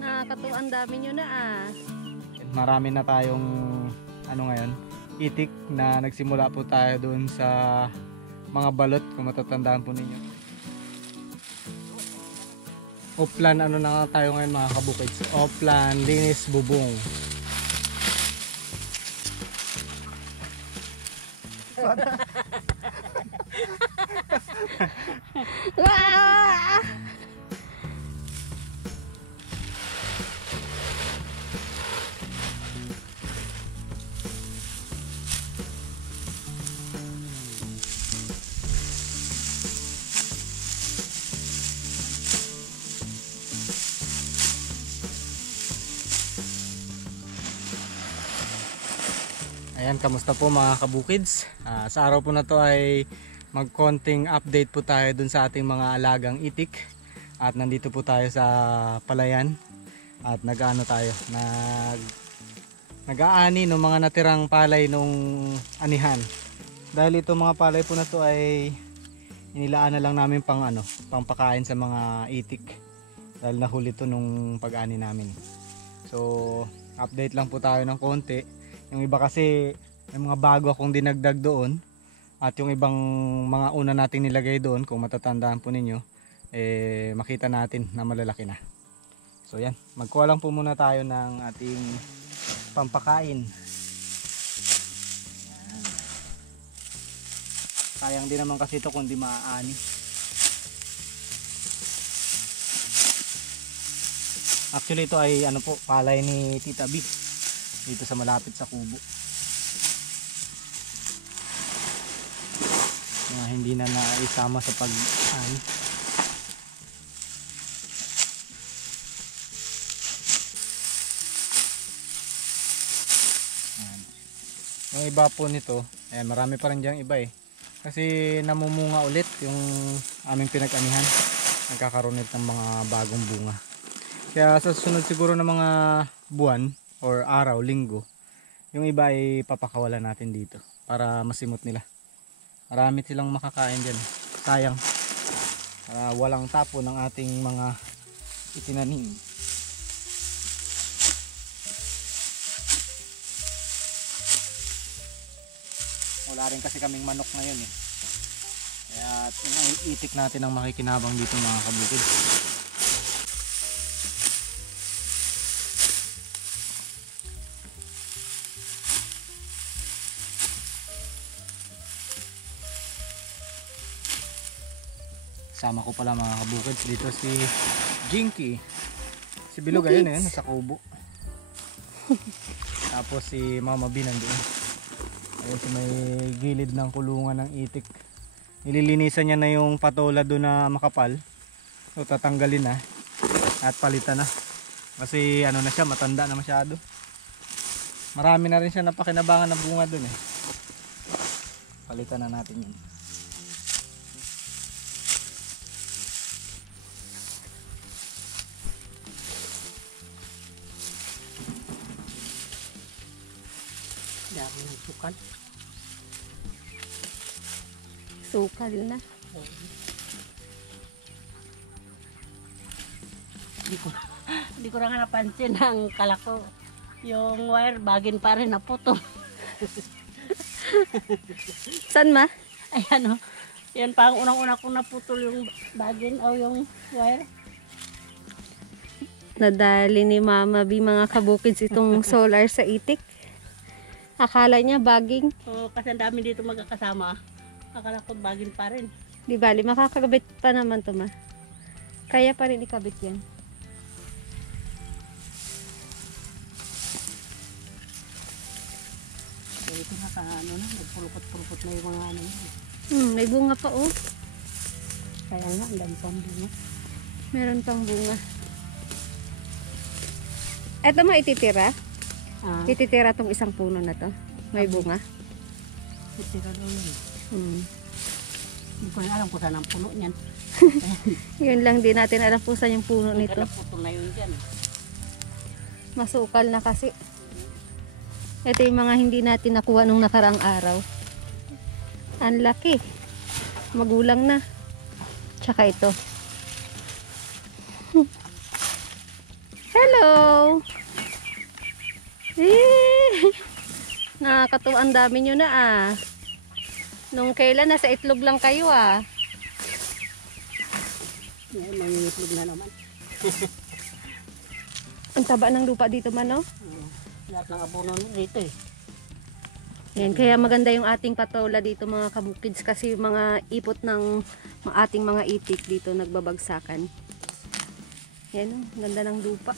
Nakakatuwa, ang dami nyo na ah. Marami na tayong ngayon, itik na nagsimula po tayo doon sa mga balot kung matatandaan po ninyo. Oplan na nga tayo ngayon mga kabukids. Oplan, linis, bubong. Wow! Ayan, kamusta po mga kabukids? Sa araw po na to ay magkonting update po tayo dun sa ating mga alagang itik. At nandito po tayo sa palayan. At nag-aani ng mga natirang palay nung anihan. Dahil ito mga palay po na to ay inilaan na lang namin pang pakain sa mga itik. Dahil nahuli to nung pag-ani namin. So, update lang po tayo ng konti. Yung iba kasi may mga bago akong dinagdag doon at yung ibang mga una nating nilagay doon, kung matatandaan po ninyo, makita natin na malalaki na. So yan, magkuha lang po muna tayo ng ating pampakain. Yan. Sayang din naman kasi ito kung di maaani. Actually ito ay palay ni Tita B dito sa malapit sa kubo. Hindi na naisama sa pag-ani. Yung iba po nito, marami pa rin diyang iba kasi namumunga ulit yung aming pinag-anihan. Nagkakaroon ulit ng mga bagong bunga. Kaya sa susunod siguro ng mga buwan or araw, linggo, yung iba ay papakawalan natin dito para masimot nila. Marami silang makakain dyan. Sayang, walang tapo ng ating mga itinanim. Wala rin kasi kaming manok ngayon kaya itik natin ang makikinabang dito mga kabukid. Sama ko pala mga kabukids dito si Jinky, si Bilog ayun nasa kubo. Tapos si Mama B nandoon. Ayun si may gilid ng kulungan ng itik. Nililinisan niya na yung patola doon na makapal. So tatanggalin na at palitan na. Kasi na siya, matanda na masyado. Marami na rin siya napakinabangan na bunga doon Palitan na natin yun. Dami ng sukal. Sukal na. Hindi ko na nga napansin ang kalako. Yung wire bagin pa rin naputol. Saan ma? Ayan yan pa ang unang-una kong naputol yung bagin o yung wire. Nadali ni Mama B mga kabukids itong solar sa itik. Akala niya baging. So, kasi ang dami dito magkakasama. Akala ko bagin pa rin. Di bali, makakabit pa naman to ma. Kaya pa rin ikabit yan. So, ito nagpulupot-pulupot na yung mga May bunga pa Kaya nga, ang dami pang bunga. Meron pang bunga. Eto ma ititira? Ititira tong isang puno na to. May bunga. Ititira daw yun. Hindi ko na alam kung saan ang puno niyan. Yun lang din natin alam kung saan yung puno nito. Putol na yun dyan. Masukal na kasi. Ito yung mga hindi natin nakuha nung nakarang araw. Ang laki. Magulang na. Tsaka ito. Hello! Eh, nakakatuwa, ang dami nyo na ah. Nung kailan, nasa itlog lang kayo ah. Ngayon, mangingitlog na naman. Ang taba ng lupa dito man, no? Lahat ng abono dito eh. Yan, kaya maganda yung ating patola dito mga kabukids kasi yung mga ipot ng ating mga itik dito nagbabagsakan. Yan, oh, ganda ng lupa.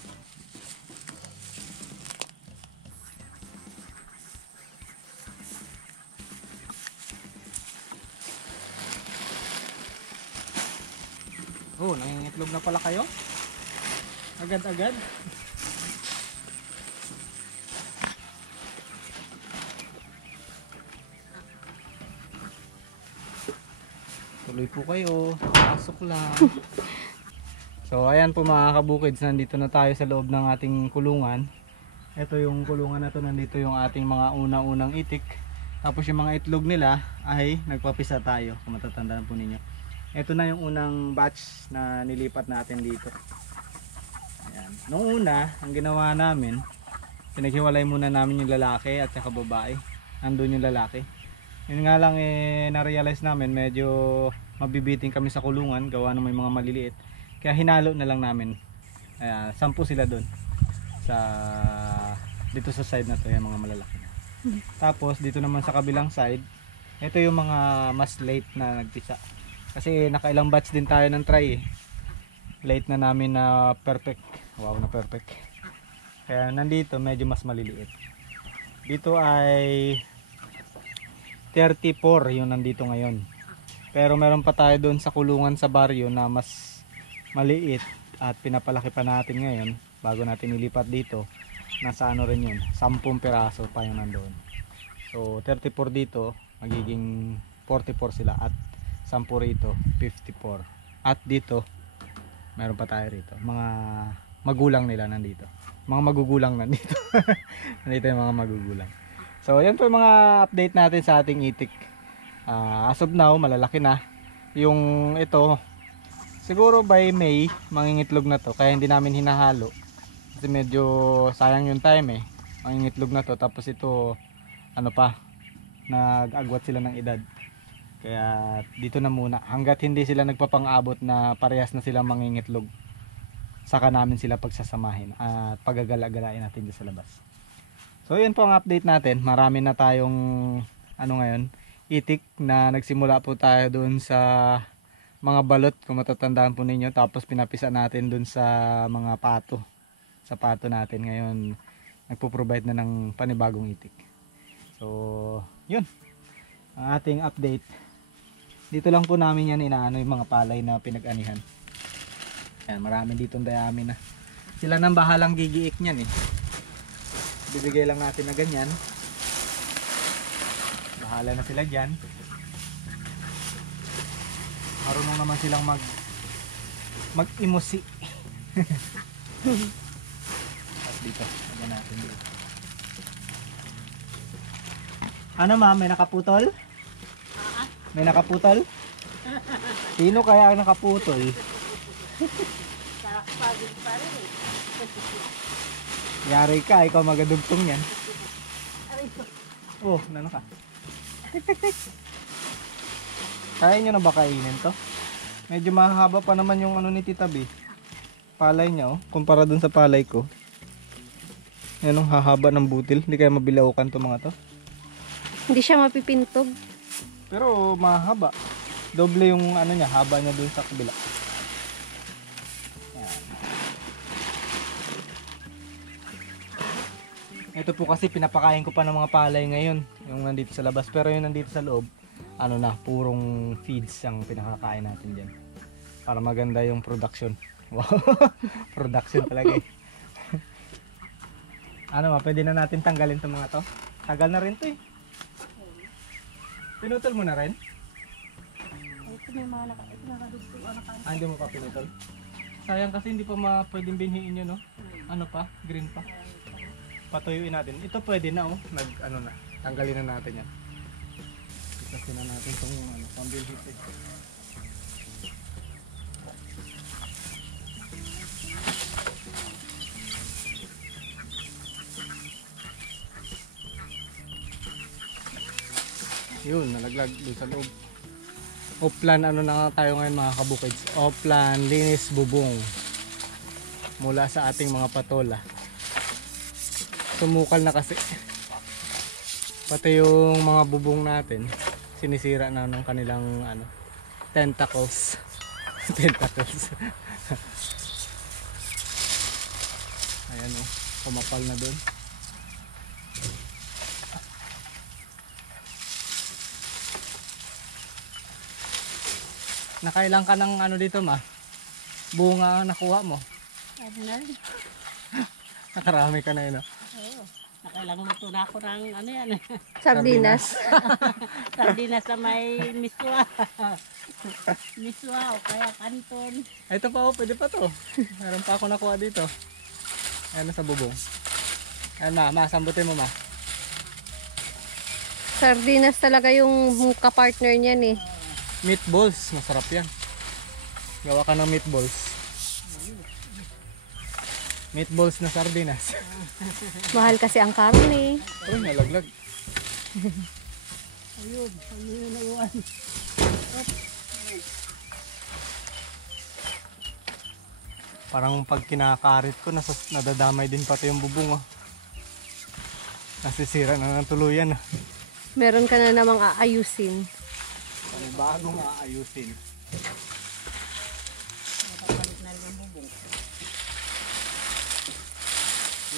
Oh, nangingitlog na pala kayo? Agad-agad. Tuloy po kayo. Pasok lang. So ayan po mga kabukids, nandito na tayo sa loob ng ating kulungan. Ito yung kulungan na to, nandito yung ating mga unang-unang itik. Tapos yung mga itlog nila ay nagpapisa tayo, kung matatandaan po ninyo. Ito na yung unang batch na nilipat natin dito. Ayan. Noong una, ang ginawa namin, pinaghiwalay muna namin yung lalaki at saka babae. Nandun yung lalaki. Yun nga lang na-realize namin medyo mabibiting kami sa kulungan, gawa ng may mga maliliit. Kaya hinalo na lang namin. 10 sila doon. Dito sa side na to, yung mga malalaki. Tapos dito naman sa kabilang side, ito yung mga mas late na nagpisa. Kasi nakailang batch din tayo ng try eh. Late na namin na perfect. Wow, na perfect. Kaya nandito medyo mas maliliit. Dito ay 34 yung nandito ngayon. Pero meron pa tayo doon sa kulungan sa baryo na mas maliit at pinapalaki pa natin ngayon bago natin ilipat dito. Nasa ano rin yun, 10 piraso pa yung nandoon. So 34 dito, magiging 44 sila at 10 rito, 54. At dito, meron pa tayo rito. Mga magulang nila nandito. Mga magugulang nandito. Nandito yung mga magugulang. So yan po yung mga update natin sa ating itik. As of now, malalaki na. Yung ito, siguro by May, mangingitlog na to. Kaya hindi namin hinahalo. Kasi medyo sayang yung time eh. Mangingitlog na to. Tapos ito, ano pa, nag-agwat sila ng edad. Kaya dito na muna. Hanggat hindi sila nagpapang-abot na parehas na sila mangingitlog, saka namin sila pagsasamahin at pagagala-galain natin dito sa labas. So yun po ang update natin. Marami na tayong ngayon, itik na nagsimula po tayo dun sa mga balot kung matatandaan po ninyo. Tapos pinapisa natin dun sa mga pato. Sa pato natin ngayon nagpo-provide na ng panibagong itik. So yun ang ating update. Dito lang po namin yan inaano yung mga palay na pinag-anihan. Yan, marami ditong dayami na. Sila nang bahalang gigiik niyan eh. Bibigay lang natin na ganyan. Bahala na sila dyan. Marunong naman silang mag-imusi. At dito, lagyan natin dito. Ano ma'am, may nakaputol? May nakaputol? Sino kaya ang nakaputol? Pagod pa rin eh. Yari ka, ikaw magadugtong yan. Oh, nano ka? Kaya nyo na ba kainin to? Medyo mahaba pa naman yung ano ni Tita B. Palay niya oh, kumpara dun sa palay ko. Yan ang hahaba ng butil. Hindi kaya mabilaukan to mga to. Hindi siya mapipintog. Pero mahaba. Doble yung ano niya, haba niya dun sa kabila. Ito po kasi pinapakain ko pa ng mga palay ngayon, yung nandito sa labas. Pero yung nandito sa loob, ano na, purong feeds ang pinakakain natin dyan. Para maganda yung production. Wow, production talaga eh. Ano ma, pwede na natin tanggalin itong mga to? Tagal na rin to eh. Pinutol mo na rin? Ito may mga nakadugtong o nakain. Hindi mo pa pinutol? Sayang kasi hindi pa pwedeng binhiin yun no? Ano pa? Green pa? Patuyuin natin. Ito pwede na oh. Tanggalin na natin yan. Kasi na natin itong pambilhit eh. Yun, nalaglag doon sa loob. Oplan, ano na nga tayo ngayon mga kabukids? Oplan, linis, bubong. Mula sa ating mga patola. Sumukal na kasi. Pati yung mga bubong natin, sinisira na ng kanilang ano, tentacles. Tentacles. Ayan o, kumapal na doon. Nakailang ka ng ano dito ma? Bunga nakuha mo? Ano na rin. Nakarami ka na yun. Oo. Nakailang luto na ako ng ano yan. Sardinas. Sardinas na may miswa. Miswa o kaya kanton. Ay, ito pa oh, pwede pa to. Meron pa ako nakuha dito. Ayan na sa bubong. Ayan ma, sambutin mo ma. Sardinas talaga yung kapartner niyan eh. Meatballs, masarap yan. Gawa ka ng meatballs. Meatballs na sardinas. Mahal kasi ang karne. Uy, nalaglag. Ayun, ano yun na iwan. Parang pag kinakarit ko, nadadamay din pati yung bubong oh. Nasisira na ng tuluyan. Meron ka na namang aayusin. Bagong aayusin. Napapalit na rin yung bubong.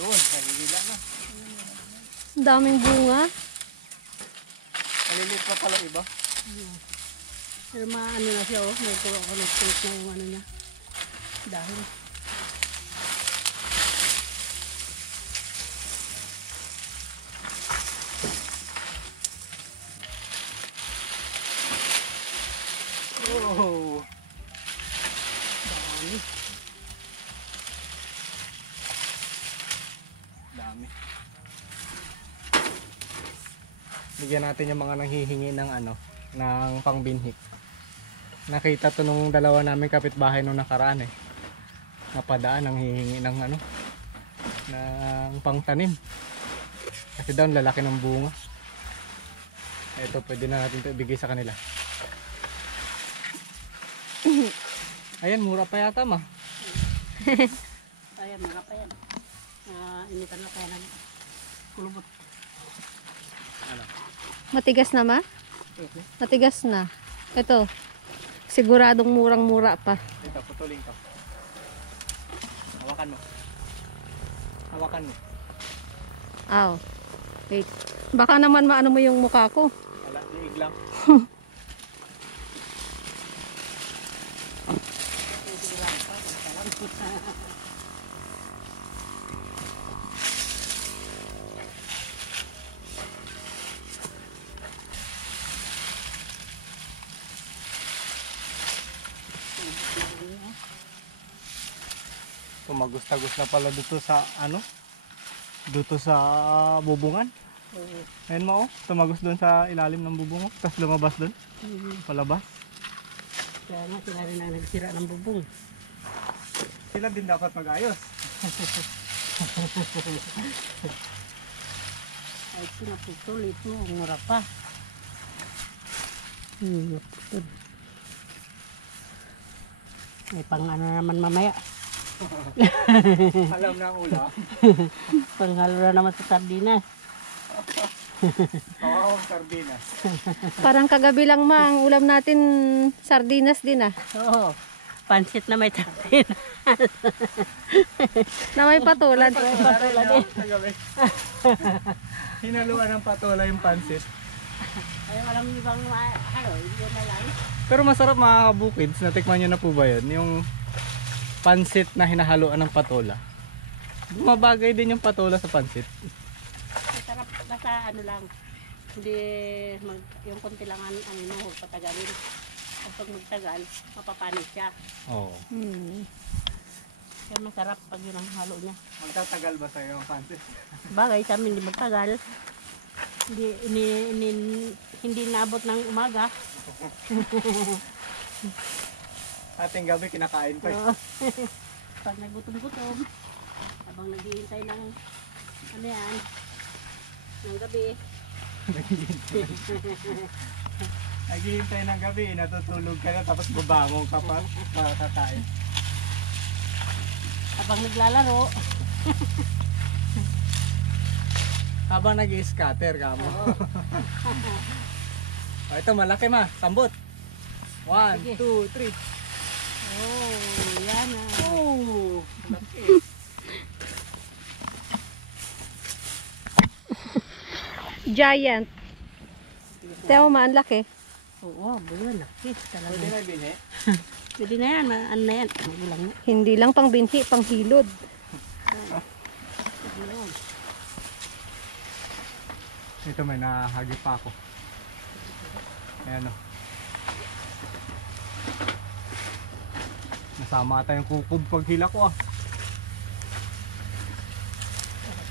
Yun, nahihila na. Ang daming bunga. Maliliit pa pala iba. Pero maano na siya oh. May kulot-kulot na yung ano niya. Dahil. Oh. Dami. Dami. Bigyan natin yung mga nanghihingi ng ano, ng pangbinhik. Nakita to nung dalawa namin kapitbahay nung nakaraan eh. Napadaan ang hihingi ng ano, ng pangtanim. Kasi daw lalaki ng bunga. Ito pwede na natin ito ibigay sa kanila. Ayan, mura pa yata ma. Ayan, mga pa yan. Initan na kaya ng kulubot. Ano? Matigas na ma? Matigas na. Ito. Siguradong murang-mura pa. Ito, putulin ko. Hawakan mo. Hawakan mo. Aw. Wait. Baka naman maano mo yung mukha ko. Wala, liig lang. Tumagos-tagos na pala dito sa ano? Dito sa bubungan. Ayun mo oh, tumagos doon sa ilalim ng bubong oh. Tapos lumabas doon, palabas. Kaya nga sila rin ang nagsira ng bubong. Sila din dapat mag-ayos. Ay, ito naputol. Ito, mura pa. Naputol. May pang ano naman mamaya. Alam na ang ulam. Panghalo na naman sa sardinas. Kawawang sardinas. Parang kagabi lang ma, ang ulam natin sardinas din ah. Oo. Pansit na may sardinas. Na may patulad. Patula din. Kagabi. Hinaluan ng patola yung pansit. Ay, walang ibang halo. Yun na lang. Pero masarap mga kabukids. Natikman nyo na po ba yun? Yung pansit na hinahaluan ng patola. Bumabagay din yung patola sa pansit. Masarap. Basta ano lang. Hindi, yung konti lang ano mo, patagalin. Kapag magtagal, mapapanis siya. Oo. Kaya masarap pag yun ang halo niya. Magtatagal ba sa'yo ang pansit? Bagay sa amin, hindi magtagal. Hindi naabot ng umaga. Ating gabi kinakain pa eh. Oo. Pag nagutom-gutom, habang naghihintay ng ano yan, ng gabi, Naghihintay ng gabi, natutulog ka na tapos babangon ka pa kakain. Habang naglalaro. Habang nag-i-scatter ka mo. Oh, ito malaki ma, sambot. 1, Sige. 2, 3. Oh, yan na. Oh, malaki. Giant. Tiyan mo ma, ang laki. Oo, buwan. Laki talaga. Pwede na binhi. Pwede na yan. Ano na yan? Magulang na. Hindi lang pang binhi, pang hilod. Ito may nahagip pa ako. Ayan o. Nasama ata yung kukob pag hila ko ah.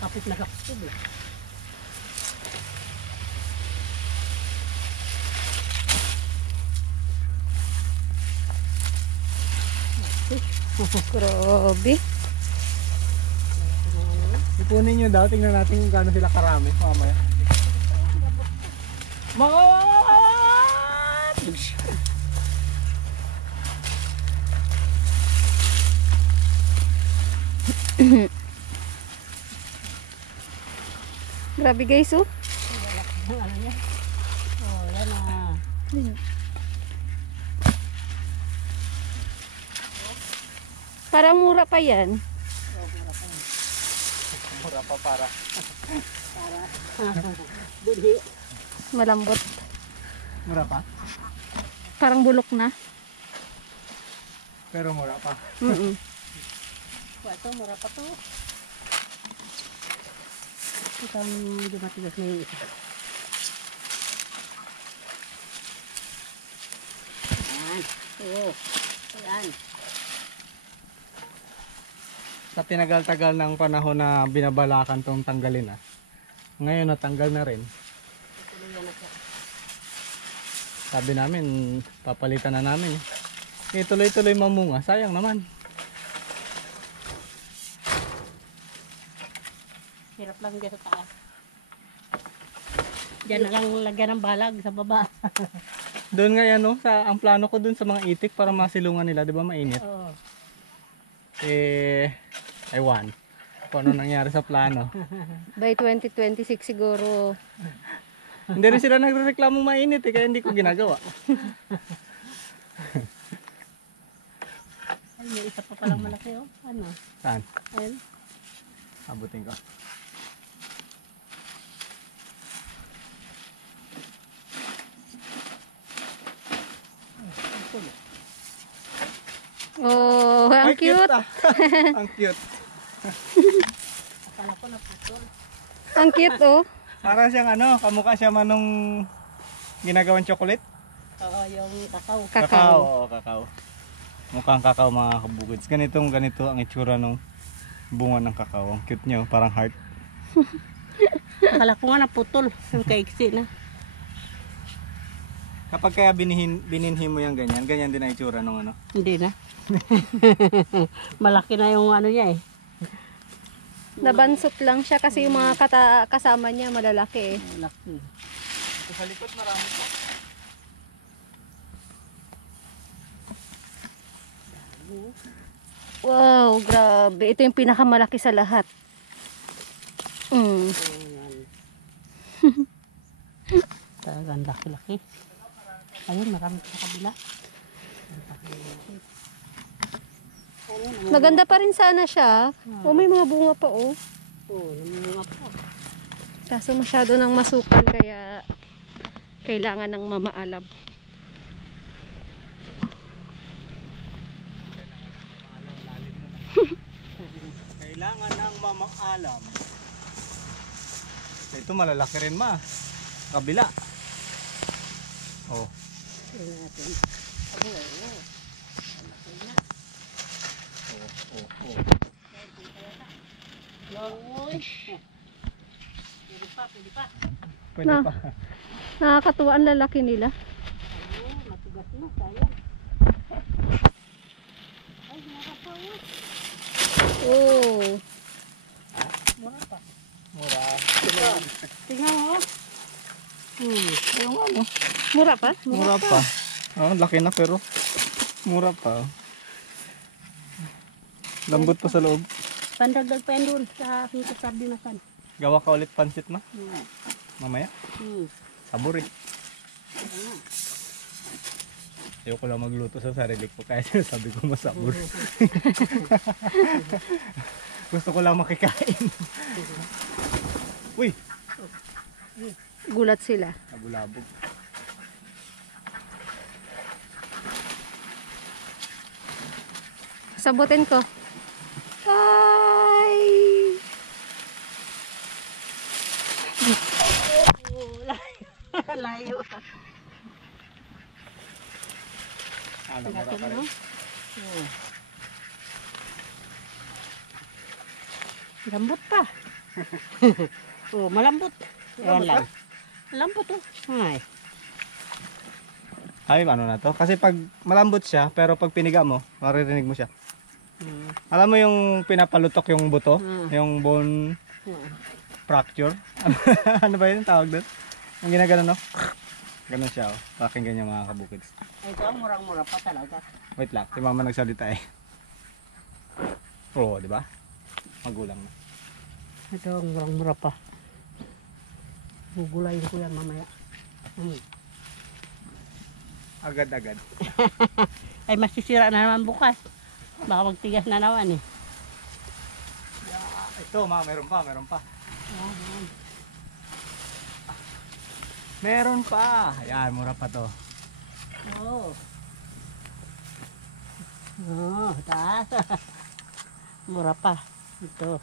Kapit na kapit. Grabe. Ipunin nyo daw, tingnan natin kung gaano sila karami mamaya. Mga Grabe guys, oh. Ano niya? Oh, yan na. Parang mura pa yan. mura pa para. Budhi. Malambot. Mura pa? Parang bulok na. Pero mura pa. Mm-mm. Ito, mura pa to. Itang dumatigas na yung isa. Ayan. Oo. Ayan. Sa tinagal-tagal ng panahon na binabalakan tong tanggalin ah. Ngayon natanggal na rin. Sabi namin, papalitan na namin eh. Eh tuloy-tuloy mamunga, sayang naman. Hirap lang dyan sa taas. Diyan na lang lagyan ng balag sa baba. Doon nga yan no, ang plano ko doon sa mga itik para masilungan nila, di ba mainit? Oo. Eh, ewan. Kung ano nangyari sa plano. By 2026 siguro. Hindi rin sila nagrereklamong mainit eh, kaya hindi ko ginagawa. Ay, may isa pa palang malaki oh. Ano? Saan? Ayun. Abutin ko. Oh, ang Ay, cute. ah. Ang cute. Akala ko naputol. Ang cute, oh. Para siyang ano, kamukha siya manong ginagawang chocolate. Oo, yung kakao. Kakao. Oo, kakao. Mukhang kakao mga kabukids. Ganito ang itsura ng bunga ng kakao. Ang cute niya, parang heart. Akala ko nga naputol. Yung kaiksi na. Kapag kaya bininhi mo yung ganyan, ganyan din ang itsura ng ano. Hindi na. Malaki na yung ano niya eh. Nabansot lang siya kasi yung mga kasama niya malalaki eh. Malaki. Ito sa likod marami pa. Wow, grabe. Ito yung pinakamalaki sa lahat. Mm. Ayan. Talagang laki-laki. Ayun, marami sa kabila. Maganda pa rin sana siya. Oh, may mga bunga pa, oh. Oo, namunga pa. Kaso masyado nang masukal kaya kailangan ng mamaalam. Kailangan ng mamaalam. Ito malalaki rin ma. Kabila. Oh. Tingnan natin. Abo, oo. Malaki na. Oh. Langoy. Pwede pa, pwede pa. Pwede Na. pa. Nakakatuwa ang lalaki nila. Oo, matugas na. Sayang. Ay, nakakawa. Oh. Mura pa. Mura. Tingnan mo. Ayun nga, no? Mura pa? Mura pa. Oh, laki na pero mura pa. Lambot pa sa loob. Pandagdag pa yan doon sa hito sardinasan. Gawa ka ulit pansit ma? Mamaya. Sabor eh. Ayoko lang magluto sa sarili ko kaya sinasabi ko masabor. Gusto ko lang makikain. Uy! Gulat sila. Nabulabog. Sabutin ko. Ay! Layo. Mura pa rin. Lambot pa. Oh, malambot. Yan lang. Malambot oh. Ay, ano na to? Kasi pag malambot siya, pero pag piniga mo, maririnig mo siya. Alam mo yung pinapalutok yung buto? Yung bone fracture? Ano ba yun tawag doon? Yung ginagano, no? Ganun siya, oh. Parang ganyan mga kabukids. Ito ang murang-mura pa talaga. Wait lang, si mama nagsalita eh. Oo, di ba? Magulang na. Ito ang murang-mura pa. Gugulayin ko yan mamaya. Agad-agad. Ay masisira na naman bukas. Baka magtigas na naman eh. Ito, ma, meron pa, meron pa. Meron pa. Ayan, mura pa to. Oo. Oh, taas. Mura pa. Ito.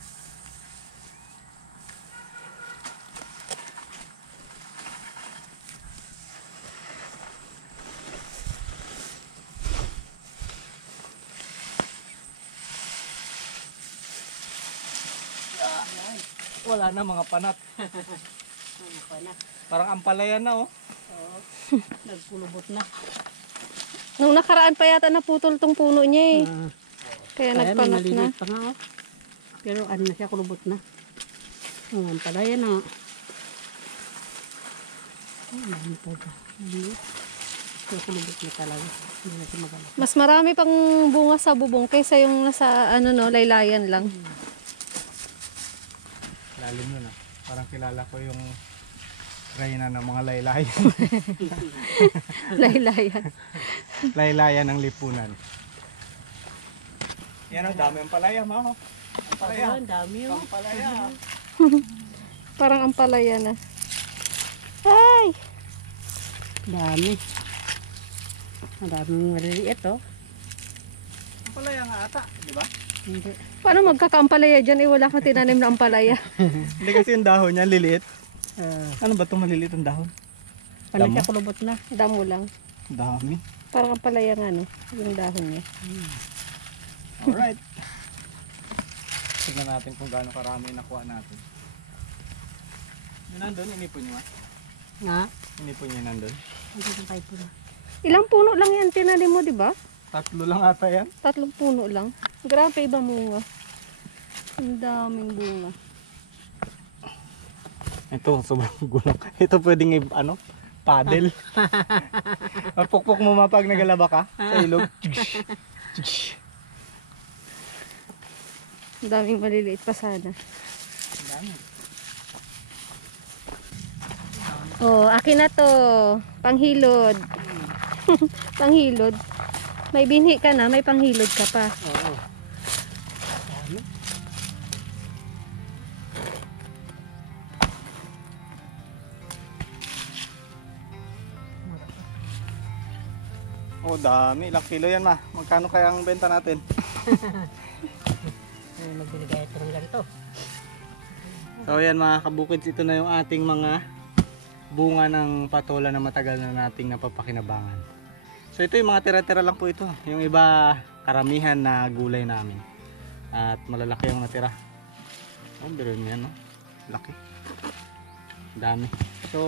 Wala na mga panat. Ano pa na? Parang ampalaya na oh. Oo. Nagkulubot na. Nung nakaraan pa yata naputol tong puno niya eh. Kaya nagpanat na. maliliit pa nga oh. Pero ano na siya, kulubot na. Ang pala yan ah. Ano pa ba? Kaya kulubot na talaga. Hindi na siya magalit. Mas marami pang bunga sa bubong kaysa yung nasa ano no, laylayan lang. Lalim nun ah. Parang kilala ko yung reyna ng mga laylayan. Laylayan. Laylayan ng lipunan. Yan oh, dami ang palaya ma. Palaya. Ang dami oh. Palaya. Parang ampalaya na. Ay! Dami. Ang daming maliliit oh. Palaya nga ata, di ba? Hindi. Paano magkakaampalaya dyan? Eh wala kang tinanim na ampalaya. Hindi kasi yung dahon niya liliit. Uh, Ano ba itong maliliit ang dahon? Paano Damo? siya kulubot na? Damo lang. Dami. Parang ampalaya nga no, yung dahon niya. Alright. Tignan natin kung gaano karami nakuha natin. Yun nandun, inipon nyo ah. Nga? Inipon nyo nandun. Ang tatay po na. Ilang puno lang yan tinanim mo, di ba? 3 lang ata yan. 3 puno lang. Grabe iba bunga. Ang daming bunga. Ito, sobrang gulong. Ito pwedeng ano, paddle. Pukpok mo mapag nagalaba ka sa ilog. Ang daming maliliit pa sana. Oh, akin na to. Panghilod. Panghilod. May binhi ka na, may panghilod ka pa. Oo. Oh, dami. Ilang kilo yan ma. Magkano kaya ang benta natin? Magbinigay ito ng ganito. So yan mga kabukids, ito na yung ating mga bunga ng patola na matagal na nating napapakinabangan. So ito yung mga tira-tira lang po ito. Yung iba karamihan na gulay namin. At malalaki yung natira. Oh, biruin mo yan no? Laki. Dami. So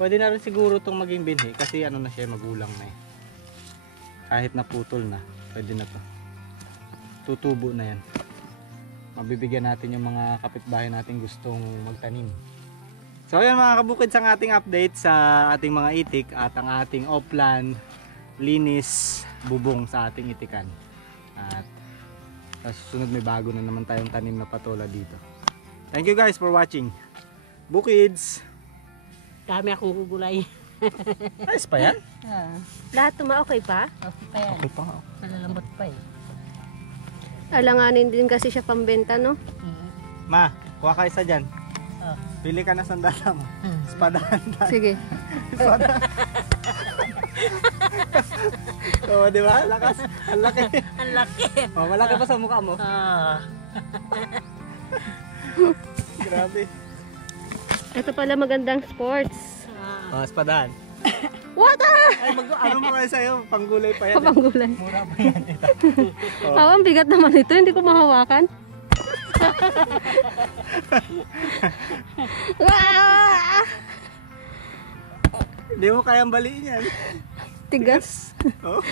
pwede na rin siguro itong maging binhi kasi ano na siya, magulang na eh. Kahit naputol na, pwede na to. Tutubo na yan. Mabibigyan natin yung mga kapitbahay natin gustong magtanim. So ayan mga kabukid, ang ating update sa ating mga itik at ang ating offland linis bubong sa ating itikan. At sa susunod may bago na naman tayong tanim na patola dito. Thank you guys for watching. Bukids! Dami akong gugulay. Ayos pa yan? Lahat okay pa? Okay pa yan. Okay pa nga. Nalalambot pa eh. Alanganin din kasi siya pambenta, no? Ma, kuha ka isa dyan. Oh. Pili ka na sandata mo. Espadahan tayo. Sige. Espadahan. Oo, di ba? Lakas. Ang laki. Ang laki. Oh, malaki pa sa mukha mo. Ah. Grabe. Ito pala magandang sports. Oh, espadahan. What? Ay, ano mo kayo sa'yo? Panggulay pa yan. Kapanggulan. Mura pa yan. Oh. Ang bigat naman ito, hindi ko mahawakan. Hindi mo kayang baliin yan. Tigas. Oh.